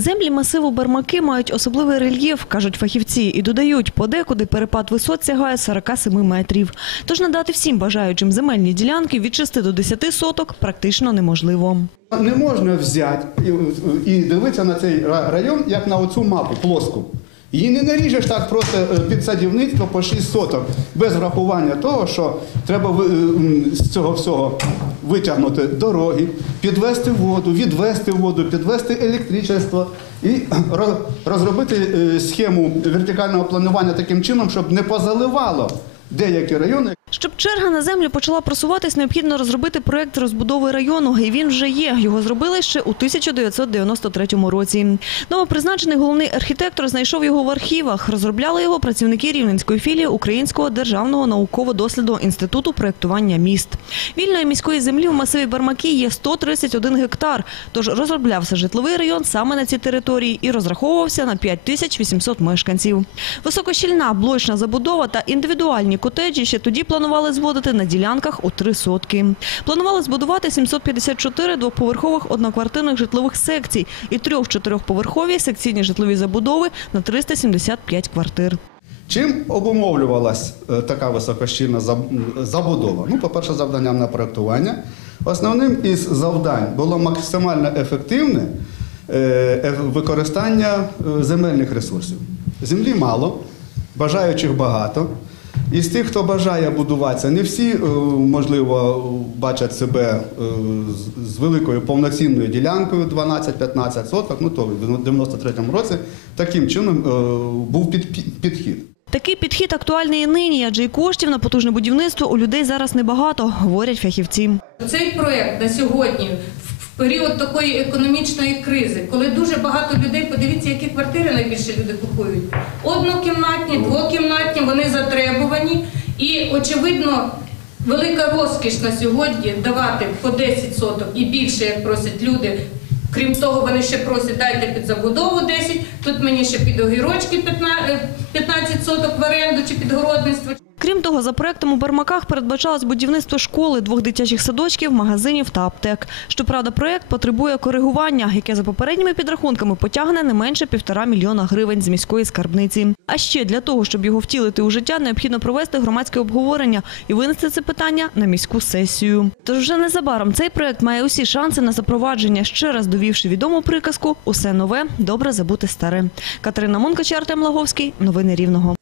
Землі масиву Бармаки мають особливий рельєф, кажуть фахівці, і додають, подекуди перепад висот сягає 47 метрів. Тож надати всім бажаючим земельні ділянки від 6 до 10 соток практично неможливо. Не можна взяти і, дивитися на цей район як на оцю мапу плоску. Її не наріжеш так просто е, під садівництво по 6 соток, без врахування того, що треба е, з цього всього витягнути дороги, підвести воду, відвести воду, підвести електричество і розробити е, схему вертикального планування таким чином, щоб не позаливало деякі райони. Щоб черга на землю почала просуватись, необхідно розробити проект розбудови району, і він вже є. Його зробили ще у 1993 році. Новопризначений головний архітектор знайшов його в архівах. Розробляли його працівники Рівненської філії Українського державного науково-дослідного інституту проєктування міст. Вільної міської землі в масиві Бармаки є 131 гектар. Тож розроблявся житловий район саме на цій території і розраховувався на 5800 мешканців. Високощільна блочна забудова та індивідуальні котеджі ще тоді планували зводити на ділянках у три сотки. Планували збудувати 754 двоповерхових одноквартирних житлових секцій і трьох-чотирьохповерхові секційні житлові забудови на 375 квартир. Чим обумовлювалась е, така високощільна забудова? Ну, по-перше, завданням на проектування. Основним із завдань було максимально ефективне е, використання е, земельних ресурсів. Землі мало, бажаючих багато. Із тих, хто бажає будуватися, не всі, е, можливо, бачать себе е, з- великою повноцінною ділянкою 12-15 соток. Ну то в 93-му році таким чином е, був під- підхід. Такий підхід актуальний і нині, адже і коштів на потужне будівництво у людей зараз небагато, говорять фахівці. Цей проект на сьогодні, період такої економічної кризи, коли дуже багато людей, подивіться, які квартири найбільше люди купують. Однокімнатні, двокімнатні, вони затребувані. І, очевидно, велика розкіш на сьогодні давати по 10 соток і більше, як просять люди. Крім того, вони ще просять, дайте під забудову 10, тут мені ще під огірочки 15 е, 15 соток в оренду чи під городництво. Крім того, за проектом у Бармаках передбачалось будівництво школи, двох дитячих садочків, магазинів та аптек. Щоправда, проект потребує коригування, яке за попередніми підрахунками потягне не менше півтора мільйона гривень з міської скарбниці. А ще для того, щоб його втілити у життя, необхідно провести громадське обговорення і винести це питання на міську сесію. Тож вже незабаром цей проект має усі шанси на запровадження, ще раз довівши відому приказку «Усе нове, добре забути старе». Катерина Мункача, Артем Лаговський. Новини Рівного.